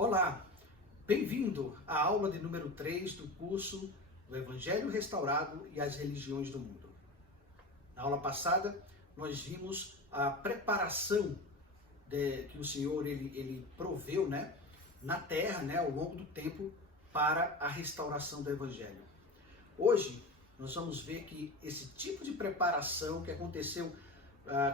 Olá, bem-vindo à aula de número 3 do curso do Evangelho Restaurado e as Religiões do Mundo. Na aula passada, nós vimos a preparação que o Senhor ele proveu, na terra, ao longo do tempo, para a restauração do Evangelho. Hoje, nós vamos ver que esse tipo de preparação que aconteceu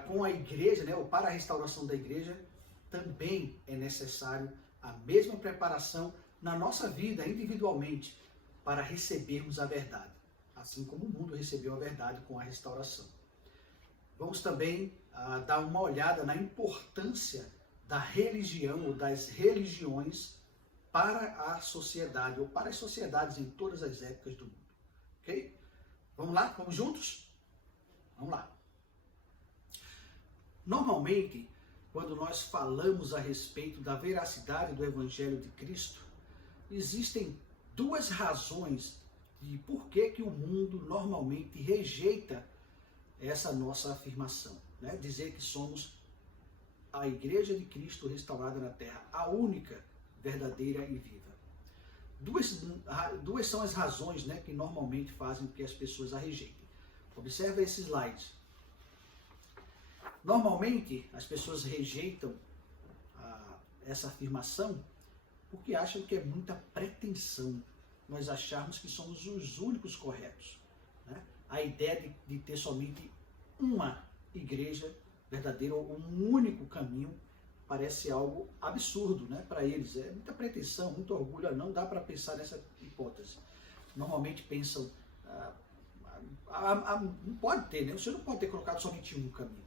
com a igreja, ou para a restauração da igreja, também é necessário a mesma preparação na nossa vida individualmente para recebermos a verdade, assim como o mundo recebeu a verdade com a restauração. Vamos também dar uma olhada na importância da religião ou das religiões para a sociedade ou para as sociedades em todas as épocas do mundo. Ok? Vamos lá? Vamos juntos? Vamos lá. Normalmente, quando nós falamos a respeito da veracidade do Evangelho de Cristo, existem duas razões de por que o mundo normalmente rejeita essa nossa afirmação. Dizer que somos a Igreja de Cristo restaurada na Terra, a única, verdadeira e viva. Duas são as razões que normalmente fazem com que as pessoas a rejeitem. Observe esse slide. Normalmente, as pessoas rejeitam essa afirmação porque acham que é muita pretensão nós acharmos que somos os únicos corretos. A ideia de ter somente uma igreja verdadeira ou um único caminho parece algo absurdo para eles. É muita pretensão, muito orgulho. Não dá para pensar nessa hipótese. Normalmente pensam, não pode ter, o senhor não pode ter colocado somente um caminho.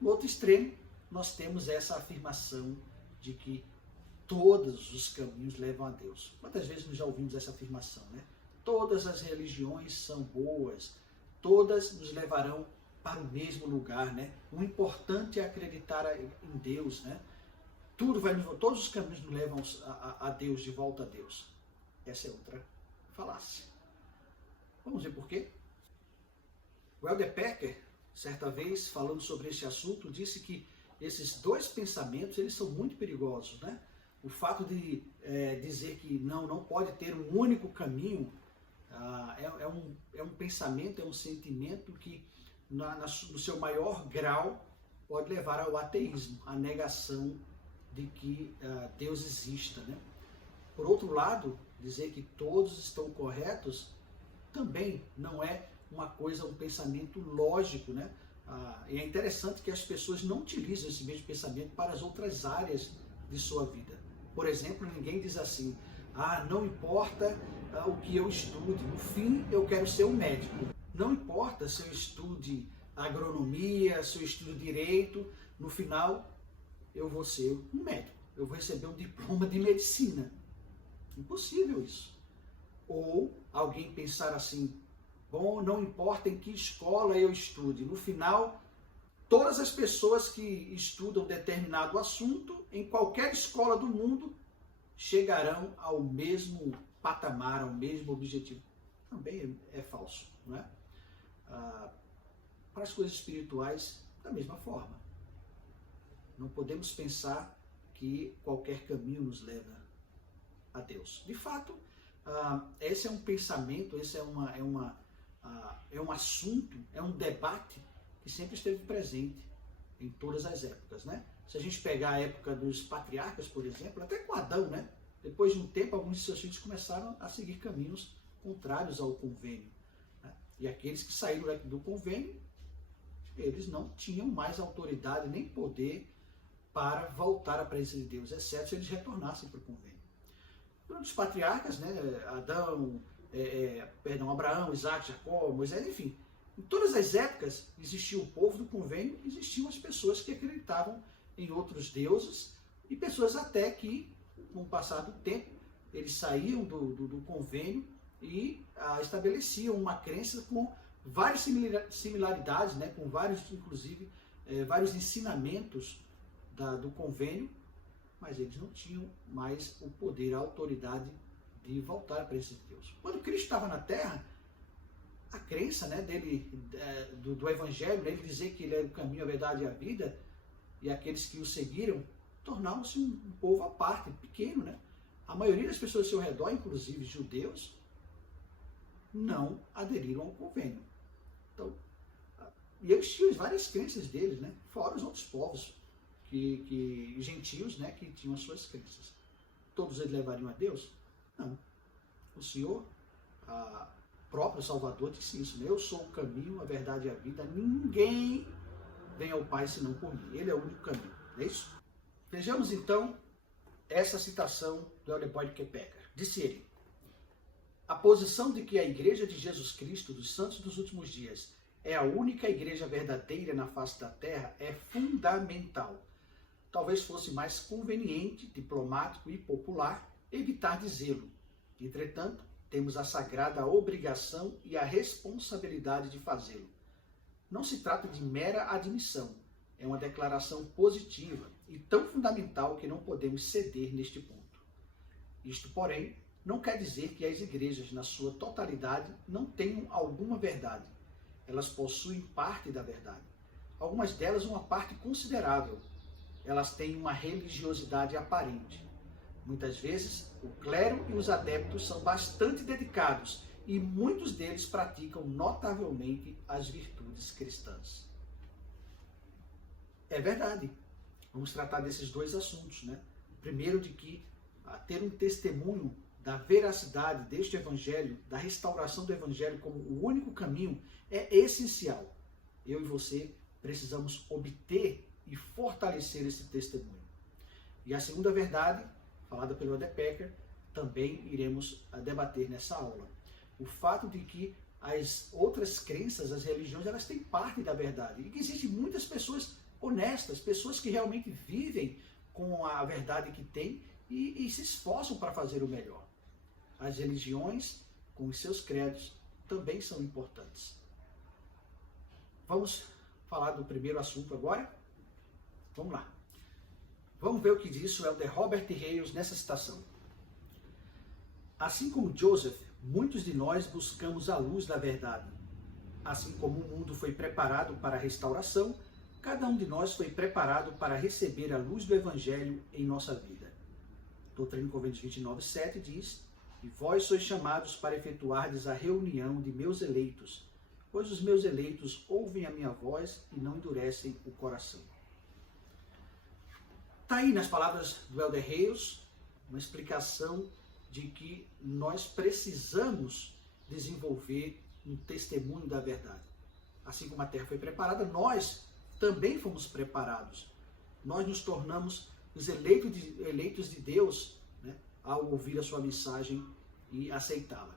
No outro extremo, nós temos essa afirmação de que todos os caminhos levam a Deus. Quantas vezes nós já ouvimos essa afirmação, Todas as religiões são boas, todas nos levarão para o mesmo lugar, O importante é acreditar em Deus, Todos os caminhos nos levam a Deus, de volta a Deus. Essa é outra falácia. Vamos ver por quê? O Elder Packer, certa vez, falando sobre esse assunto, disse que esses dois pensamentos eles são muito perigosos. O fato de dizer que não pode ter um único caminho é um pensamento, é um sentimento que, no seu maior grau, pode levar ao ateísmo, à negação de que Deus exista. Por outro lado, dizer que todos estão corretos também não é um pensamento lógico, E é interessante que as pessoas não utilizam esse mesmo pensamento para as outras áreas de sua vida. Por exemplo, ninguém diz assim, não importa o que eu estude, no fim eu quero ser um médico. Não importa se eu estude agronomia, se eu estude direito, no final eu vou ser um médico, eu vou receber um diploma de medicina. Impossível isso. Ou alguém pensar assim, bom, não importa em que escola eu estude, no final, todas as pessoas que estudam determinado assunto, em qualquer escola do mundo, chegarão ao mesmo patamar, ao mesmo objetivo. Também é falso, Para as coisas espirituais, da mesma forma. Não podemos pensar que qualquer caminho nos leva a Deus. De fato, esse é um pensamento, esse é um assunto, é um debate que sempre esteve presente em todas as épocas, Se a gente pegar a época dos patriarcas, por exemplo, até com Adão, Depois de um tempo, alguns de seus filhos começaram a seguir caminhos contrários ao convênio, E aqueles que saíram do convênio, eles não tinham mais autoridade nem poder para voltar à presença de Deus, exceto se eles retornassem para o convênio. Durante os patriarcas, Abraão, Isaac, Jacó, Moisés, enfim, em todas as épocas existia o povo do convênio, existiam as pessoas que acreditavam em outros deuses e pessoas até que, com o passar do tempo, eles saíam do convênio e estabeleciam uma crença com várias similaridades, com vários, inclusive, vários ensinamentos do convênio, mas eles não tinham mais o poder, a autoridade de voltar à presença de Deus. Quando Cristo estava na Terra, a crença dele, do Evangelho, ele dizer que ele é o caminho, a verdade e a vida, e aqueles que o seguiram, tornaram-se um povo à parte, pequeno, né? A maioria das pessoas ao seu redor, inclusive judeus, não aderiram ao convênio. Então, e eles tinham várias crenças deles, né? Fora os outros povos, gentios, né? Que tinham as suas crenças. Todos eles levariam a Deus? Não. O Senhor, próprio Salvador, disse isso, né? Eu sou o caminho, a verdade e a vida. Ninguém vem ao Pai senão por mim. Ele é o único caminho. É isso? Vejamos então essa citação do Eldeboy Kepeka. Disse ele: a posição de que a Igreja de Jesus Cristo dos Santos dos Últimos Dias é a única igreja verdadeira na face da terra é fundamental. Talvez fosse mais conveniente, diplomático e popular evitar dizê-lo. Entretanto, temos a sagrada obrigação e a responsabilidade de fazê-lo. Não se trata de mera admissão, é uma declaração positiva e tão fundamental que não podemos ceder neste ponto. Isto, porém, não quer dizer que as igrejas, na sua totalidade, não tenham alguma verdade. Elas possuem parte da verdade. Algumas delas uma parte considerável. Elas têm uma religiosidade aparente. Muitas vezes, o clero e os adeptos são bastante dedicados e muitos deles praticam notavelmente as virtudes cristãs. É verdade. Vamos tratar desses dois assuntos, né? Primeiro, de que ter um testemunho da veracidade deste evangelho, da restauração do evangelho como o único caminho, é essencial. Eu e você precisamos obter e fortalecer esse testemunho. E a segunda verdade, falada pelo Kepeka, também iremos debater nessa aula. O fato de que as outras crenças, as religiões, elas têm parte da verdade. E que existem muitas pessoas honestas, pessoas que realmente vivem com a verdade que têm e se esforçam para fazer o melhor. As religiões, com os seus credos, também são importantes. Vamos falar do primeiro assunto agora? Vamos lá. Vamos ver o que diz o Elder Robert Hales nessa citação. Assim como Joseph, muitos de nós buscamos a luz da verdade. Assim como o mundo foi preparado para a restauração, cada um de nós foi preparado para receber a luz do Evangelho em nossa vida. Doutrina e Convênios 29:7 diz: e vós sois chamados para efetuardes a reunião de meus eleitos, pois os meus eleitos ouvem a minha voz e não endurecem o coração. Está aí nas palavras do Elder Hales uma explicação de que nós precisamos desenvolver um testemunho da verdade. Assim como a terra foi preparada, nós também fomos preparados. Nós nos tornamos os eleitos de Deus, né, ao ouvir a sua mensagem e aceitá-la.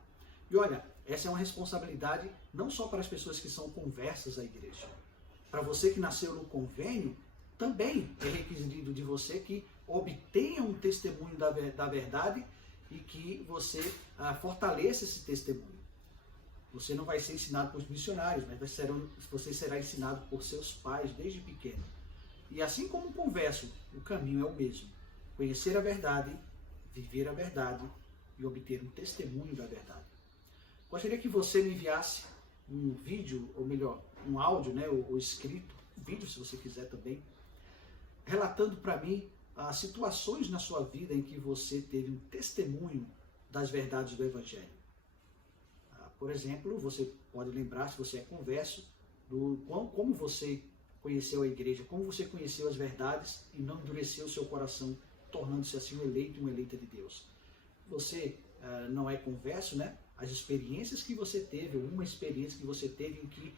E olha, essa é uma responsabilidade não só para as pessoas que são conversas à igreja. Para você que nasceu no convênio, também é requisito de você que obtenha um testemunho da verdade e que você fortaleça esse testemunho. Você não vai ser ensinado por missionários, mas você será ensinado por seus pais desde pequeno. E assim como o converso, o caminho é o mesmo. Conhecer a verdade, viver a verdade e obter um testemunho da verdade. Gostaria que você me enviasse um vídeo, ou melhor, um áudio, né, ou escrito, um vídeo se você quiser também, relatando para mim as situações na sua vida em que você teve um testemunho das verdades do Evangelho. Por exemplo, você pode lembrar, se você é converso, como você conheceu a igreja, como você conheceu as verdades e não endureceu o seu coração, tornando-se assim um eleito e uma eleita de Deus. Você não é converso, né? As experiências que você teve, uma experiência que você teve em que,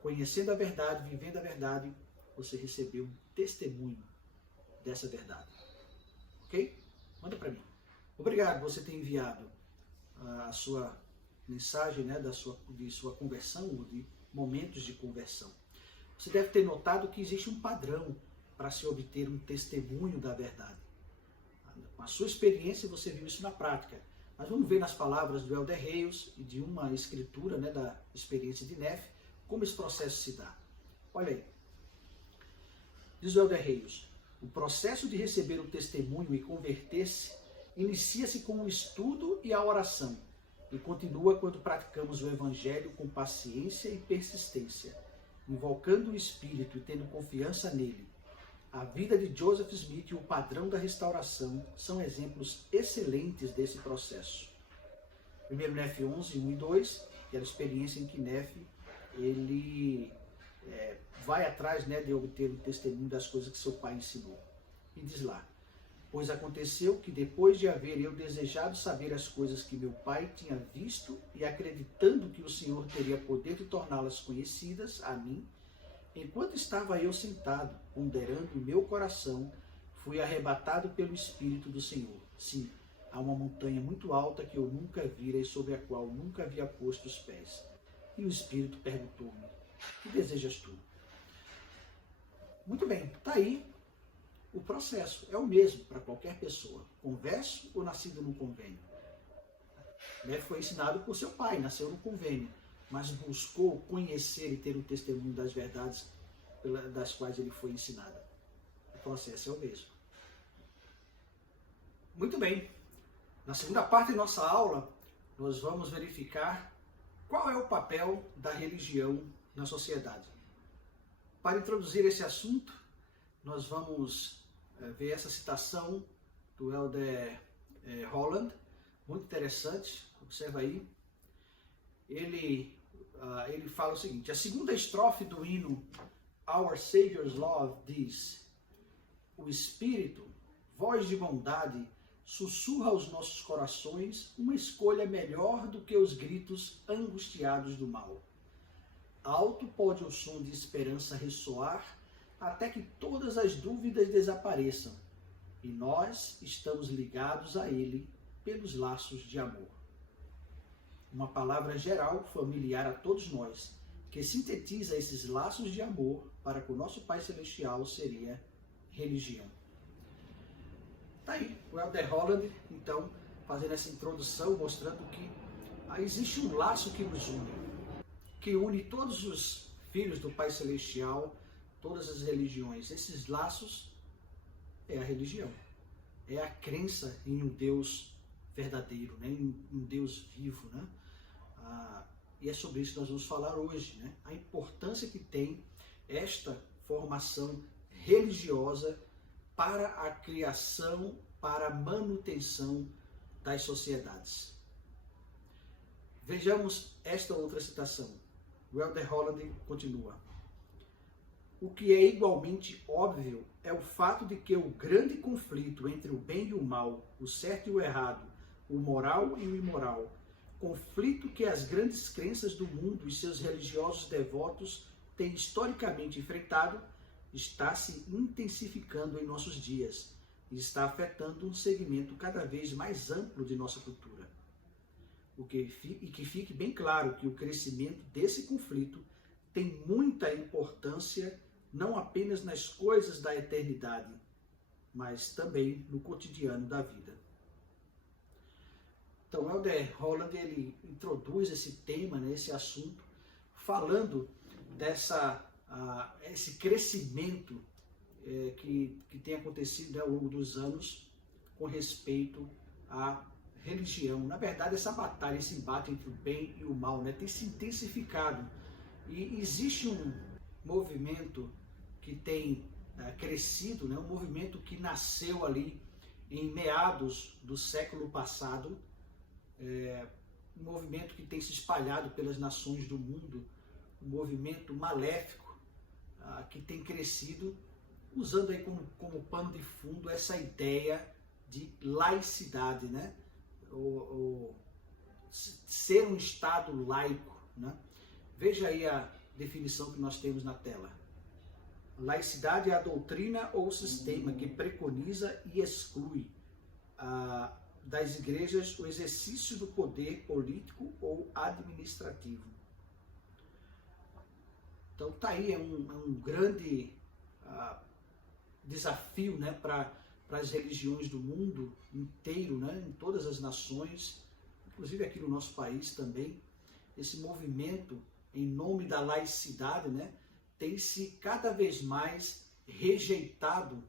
conhecendo a verdade, vivendo a verdade, você recebeu um testemunho dessa verdade. Ok? Manda para mim. Obrigado por você ter enviado a sua mensagem, né, de sua conversão, ou de momentos de conversão. Você deve ter notado que existe um padrão para se obter um testemunho da verdade. Com a sua experiência, você viu isso na prática. Mas vamos ver nas palavras do Elder Hales e de uma escritura, né, da experiência de Neff, como esse processo se dá. Olha aí. Diz o Elder Hales: o processo de receber o testemunho e converter-se inicia-se com o estudo e a oração, e continua quando praticamos o Evangelho com paciência e persistência, invocando o Espírito e tendo confiança nele. A vida de Joseph Smith e o padrão da restauração são exemplos excelentes desse processo. Primeiro Nefe 11, 1 e 2, que era a experiência em que Nefe ele vai atrás, né, de obter o testemunho das coisas que seu pai ensinou. E diz lá: pois aconteceu que depois de haver eu desejado saber as coisas que meu pai tinha visto e acreditando que o Senhor teria poder de torná-las conhecidas a mim, enquanto estava eu sentado, ponderando em meu coração, fui arrebatado pelo Espírito do Senhor. Sim, há uma montanha muito alta que eu nunca vira e sobre a qual nunca havia posto os pés. E o Espírito perguntou-me: que desejas tu? Muito bem, está aí o processo. É o mesmo para qualquer pessoa, converso ou nascido no convênio. Foi ensinado por seu pai, nasceu no convênio, mas buscou conhecer e ter o testemunho das verdades das quais ele foi ensinado. O processo é o mesmo. Muito bem. Na segunda parte da nossa aula, nós vamos verificar qual é o papel da religião na sociedade. Para introduzir esse assunto, nós vamos ver essa citação do Elder Holland, muito interessante, observa aí. Ele fala o seguinte: a segunda estrofe do hino Our Savior's Love diz: o Espírito, voz de bondade, sussurra aos nossos corações uma escolha melhor do que os gritos angustiados do mal. Alto pode o som de esperança ressoar até que todas as dúvidas desapareçam, e nós estamos ligados a Ele pelos laços de amor. Uma palavra geral, familiar a todos nós, que sintetiza esses laços de amor para com o nosso Pai Celestial seria religião. Está aí, o Elder Holland, então, fazendo essa introdução, mostrando que existe um laço que nos une, que une todos os filhos do Pai Celestial, todas as religiões. Esses laços é a religião, é a crença em um Deus verdadeiro, né? Em um Deus vivo, né? E é sobre isso que nós vamos falar hoje, né? A importância que tem esta formação religiosa para a criação, para a manutenção das sociedades. Vejamos esta outra citação. O Elder Holland continua: o que é igualmente óbvio é o fato de que o grande conflito entre o bem e o mal, o certo e o errado, o moral e o imoral, conflito que as grandes crenças do mundo e seus religiosos devotos têm historicamente enfrentado, está se intensificando em nossos dias e está afetando um segmento cada vez mais amplo de nossa cultura. E que fique bem claro que o crescimento desse conflito tem muita importância não apenas nas coisas da eternidade, mas também no cotidiano da vida. Então, Elder Holland, ele introduz esse tema, né, esse assunto, falando esse crescimento que tem acontecido, né, ao longo dos anos com respeito à religião. Na verdade, essa batalha, esse embate entre o bem e o mal, né, tem se intensificado. E existe um movimento que tem crescido, né, um movimento que nasceu ali em meados do século passado, um movimento que tem se espalhado pelas nações do mundo, um movimento maléfico que tem crescido, usando aí como pano de fundo essa ideia de laicidade, né? Ser um Estado laico, né? Veja aí a definição que nós temos na tela. Laicidade é a doutrina ou sistema que preconiza e exclui das igrejas o exercício do poder político ou administrativo. Então tá aí, é um grande desafio, né, para as religiões do mundo inteiro, né, em todas as nações, inclusive aqui no nosso país também. Esse movimento em nome da laicidade, né, tem se cada vez mais rejeitado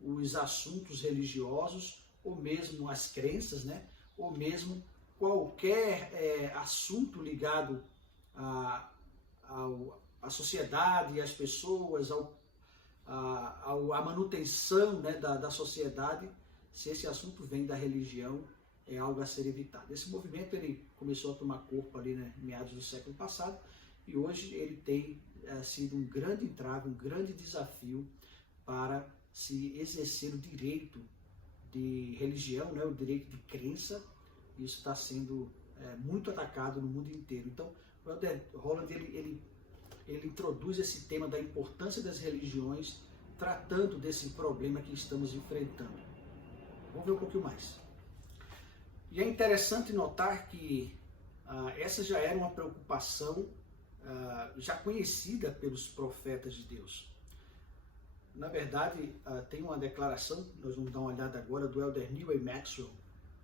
os assuntos religiosos, ou mesmo as crenças, né, ou mesmo qualquer assunto ligado à sociedade, às pessoas, a manutenção, né, da sociedade, se esse assunto vem da religião, é algo a ser evitado. Esse movimento ele começou a tomar corpo ali, né, em meados do século passado, e hoje ele tem sido um grande entrave, um grande desafio para se exercer o direito de religião, né, o direito de crença. Isso está sendo muito atacado no mundo inteiro. Então, o Elder Holland ele introduz esse tema da importância das religiões, tratando desse problema que estamos enfrentando. Vamos ver um pouquinho mais. E é interessante notar que essa já era uma preocupação já conhecida pelos profetas de Deus. Na verdade, tem uma declaração, nós vamos dar uma olhada agora, do Elder Neal A. Maxwell,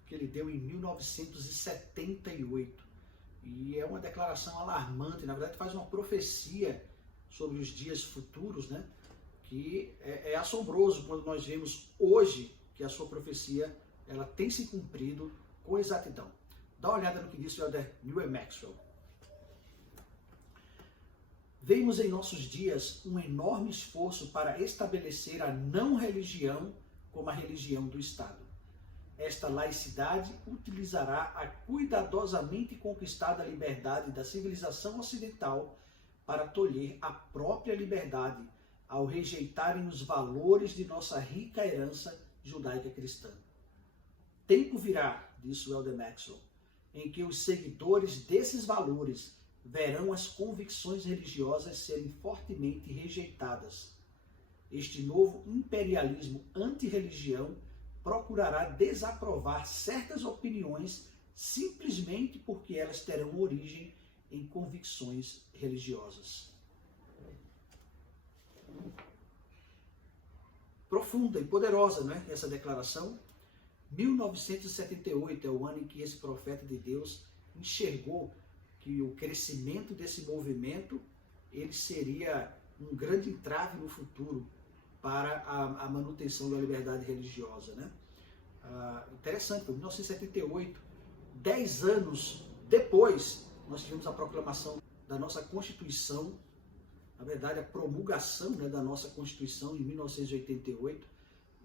que ele deu em 1978. E é uma declaração alarmante, na verdade faz uma profecia sobre os dias futuros, né? Que é assombroso quando nós vemos hoje que a sua profecia ela tem se cumprido com exatidão. Dá uma olhada no que disse o Elder Neal A. Maxwell. Vemos em nossos dias um enorme esforço para estabelecer a não religião como a religião do Estado. Esta laicidade utilizará a cuidadosamente conquistada liberdade da civilização ocidental para tolher a própria liberdade ao rejeitarem os valores de nossa rica herança judaica cristã. Tempo virá, disse o Elder Maxwell, em que os seguidores desses valores verão as convicções religiosas serem fortemente rejeitadas. Este novo imperialismo anti-religião procurará desaprovar certas opiniões simplesmente porque elas terão origem em convicções religiosas. Profunda e poderosa, não é? Essa declaração. 1978 é o ano em que esse profeta de Deus enxergou que o crescimento desse movimento ele seria um grande entrave no futuro para a manutenção da liberdade religiosa, né? Interessante, foi 1978, 10 anos depois, nós tivemos a proclamação da nossa Constituição, na verdade a promulgação, né, da nossa Constituição em 1988,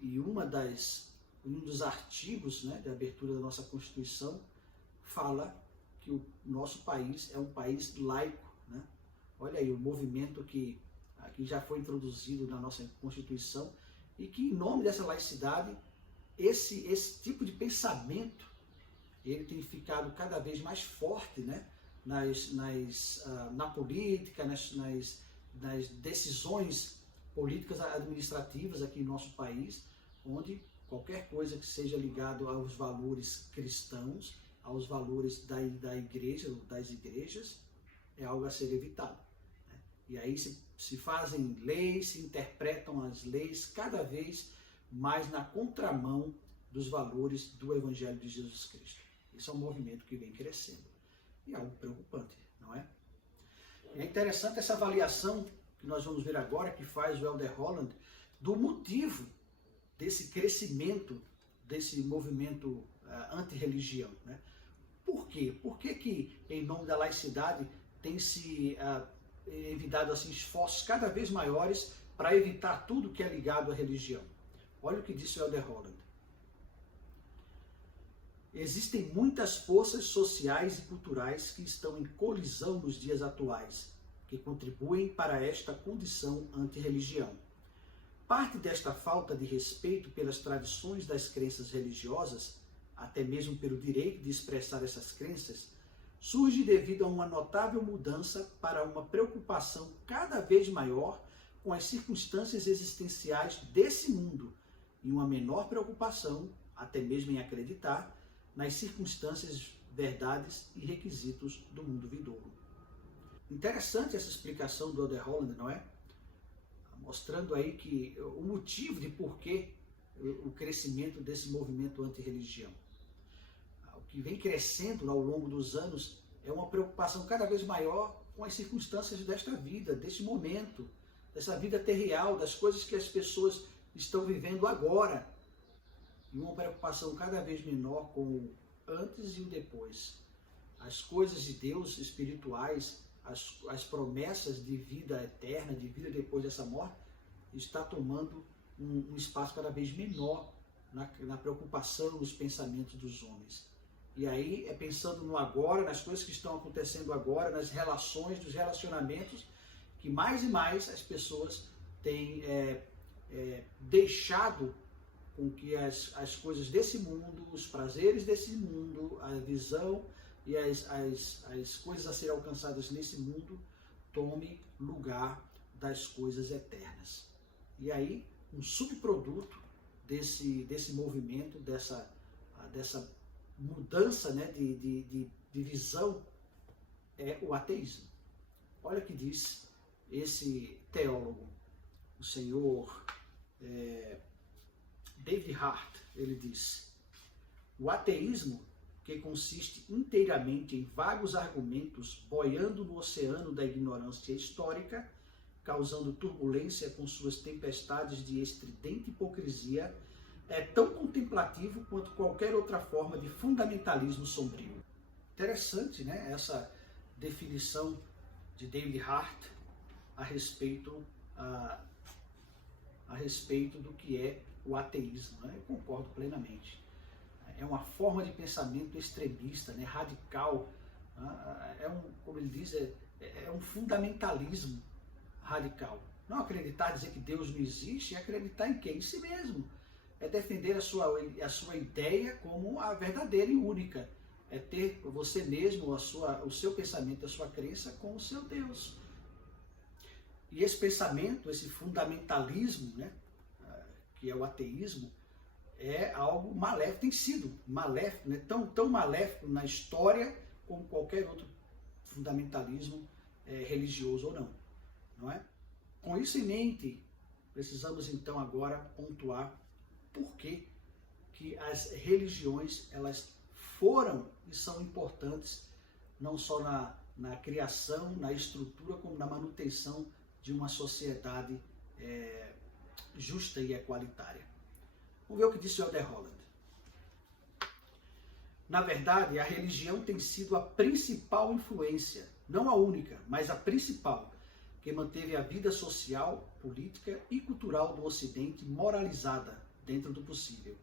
e um dos artigos, né, de abertura da nossa Constituição fala que o nosso país é um país laico, né? Olha aí o movimento que já foi introduzido na nossa Constituição e que, em nome dessa laicidade, esse tipo de pensamento ele tem ficado cada vez mais forte, né? Na política, nas decisões políticas administrativas aqui em nosso país, onde qualquer coisa que seja ligado aos valores cristãos, aos valores da igreja, ou das igrejas, é algo a ser evitado. Né? E aí se fazem leis, se interpretam as leis cada vez mais na contramão dos valores do Evangelho de Jesus Cristo. Esse é um movimento que vem crescendo. E é algo preocupante, não é? É interessante essa avaliação que nós vamos ver agora, que faz o Elder Holland, do motivo desse crescimento, desse movimento anti-religião, né? Por quê? Por que em nome da laicidade tem se evitado assim, esforços cada vez maiores para evitar tudo que é ligado à religião? Olha o que disse o Elder Holland. Existem muitas forças sociais e culturais que estão em colisão nos dias atuais, que contribuem para esta condição anti-religião. Parte desta falta de respeito pelas tradições das crenças religiosas, até mesmo pelo direito de expressar essas crenças, surge devido a uma notável mudança para uma preocupação cada vez maior com as circunstâncias existenciais desse mundo e uma menor preocupação, até mesmo em acreditar, nas circunstâncias, verdades e requisitos do mundo vindouro. Interessante essa explicação do Elder Holland, não é? Mostrando aí que o motivo de por que o crescimento desse movimento anti-religião. O que vem crescendo ao longo dos anos é uma preocupação cada vez maior com as circunstâncias desta vida, deste momento, dessa vida terreal, das coisas que as pessoas estão vivendo agora. E uma preocupação cada vez menor com o antes e o depois. As coisas de Deus espirituais, as promessas de vida eterna, de vida depois dessa morte, está tomando um espaço cada vez menor na preocupação, nos pensamentos dos homens. E aí é pensando no agora, nas coisas que estão acontecendo agora, nas relações, dos relacionamentos, que mais e mais as pessoas têm deixado com que as coisas desse mundo, os prazeres desse mundo, a visão e as coisas a serem alcançadas nesse mundo tome lugar das coisas eternas. E aí, um subproduto desse movimento, dessa mudança, né, de visão é o ateísmo. Olha o que diz esse teólogo, o senhor David Hart. Ele diz: o ateísmo, que consiste inteiramente em vagos argumentos boiando no oceano da ignorância histórica, causando turbulência com suas tempestades de estridente hipocrisia, é tão contemplativo quanto qualquer outra forma de fundamentalismo sombrio. Interessante, né? Essa definição de David Hart a respeito do que é o ateísmo, né? Eu concordo plenamente. É uma forma de pensamento extremista, né? Radical, como ele diz, é um fundamentalismo radical. Não acreditar, dizer que Deus não existe, é acreditar em quê? Em si mesmo. É defender a sua ideia como a verdadeira e única. É ter você mesmo, o seu pensamento, a sua crença como o seu Deus. E esse pensamento, esse fundamentalismo, né, que é o ateísmo, é algo maléfico, tem sido maléfico, né, tão maléfico na história como qualquer outro fundamentalismo religioso ou não é? Com isso em mente, precisamos então agora pontuar por que as religiões elas foram e são importantes não só na criação, na estrutura, como na manutenção de uma sociedade justa e equalitária. Vamos ver o que disse o Elder Holland. Na verdade, a religião tem sido a principal influência, não a única, mas a principal, que manteve a vida social, política e cultural do Ocidente moralizada dentro do possível.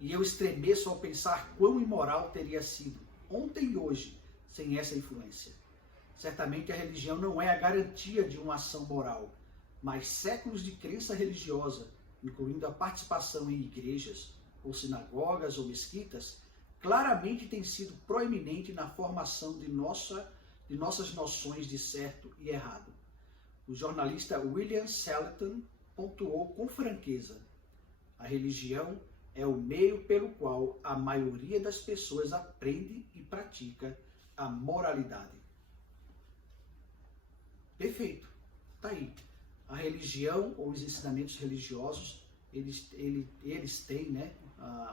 E eu estremeço ao pensar quão imoral teria sido, ontem e hoje, sem essa influência. Certamente a religião não é a garantia de uma ação moral, mas séculos de crença religiosa, incluindo a participação em igrejas, ou sinagogas ou mesquitas, claramente tem sido proeminente na formação de nossas noções de certo e errado. O jornalista William Shelton pontuou com franqueza: a religião é o meio pelo qual a maioria das pessoas aprende e pratica a moralidade. Perfeito, tá aí. A religião ou os ensinamentos religiosos, eles têm, né,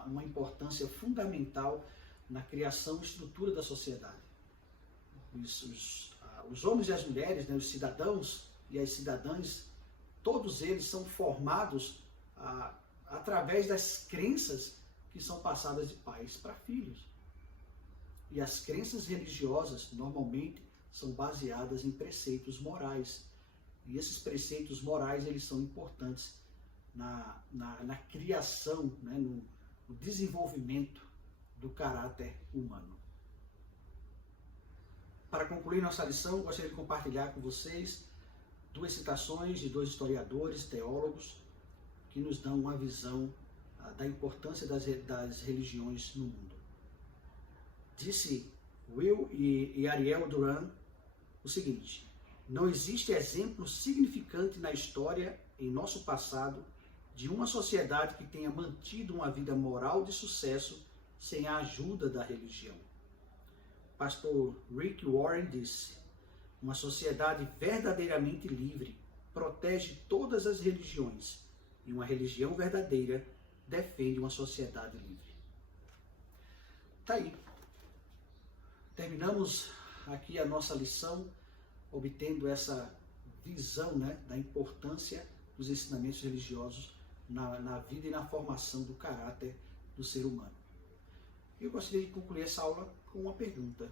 uma importância fundamental na criação e estrutura da sociedade. Os homens e as mulheres, né, os cidadãos e as cidadãs, todos eles são formados através das crenças que são passadas de pais para filhos. E as crenças religiosas, normalmente, são baseadas em preceitos morais. E esses preceitos morais, eles são importantes na criação, né, no desenvolvimento do caráter humano. Para concluir nossa lição, gostaria de compartilhar com vocês duas citações de dois historiadores, teólogos, que nos dão uma visão da importância das religiões no mundo. Disse Will e Ariel Duran o seguinte: não existe exemplo significante na história, em nosso passado, de uma sociedade que tenha mantido uma vida moral de sucesso sem a ajuda da religião. Pastor Rick Warren disse: uma sociedade verdadeiramente livre protege todas as religiões, e uma religião verdadeira defende uma sociedade livre. Tá aí. Terminamos aqui a nossa lição, obtendo essa visão, né, da importância dos ensinamentos religiosos na vida e na formação do caráter do ser humano. Eu gostaria de concluir essa aula com uma pergunta: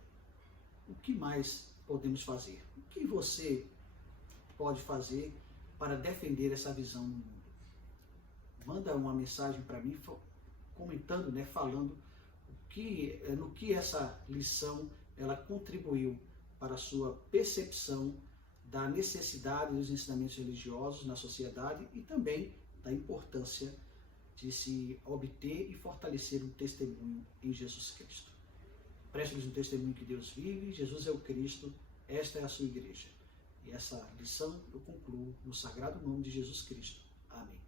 o que mais podemos fazer? O que você pode fazer para defender essa visão no mundo? Manda uma mensagem para mim comentando, falando no que essa lição ela contribuiu para a sua percepção da necessidade dos ensinamentos religiosos na sociedade e também da importância de se obter e fortalecer um testemunho em Jesus Cristo. Preste-lhes um testemunho que Deus vive, Jesus é o Cristo, esta é a sua igreja. E essa lição eu concluo no sagrado nome de Jesus Cristo. Amém.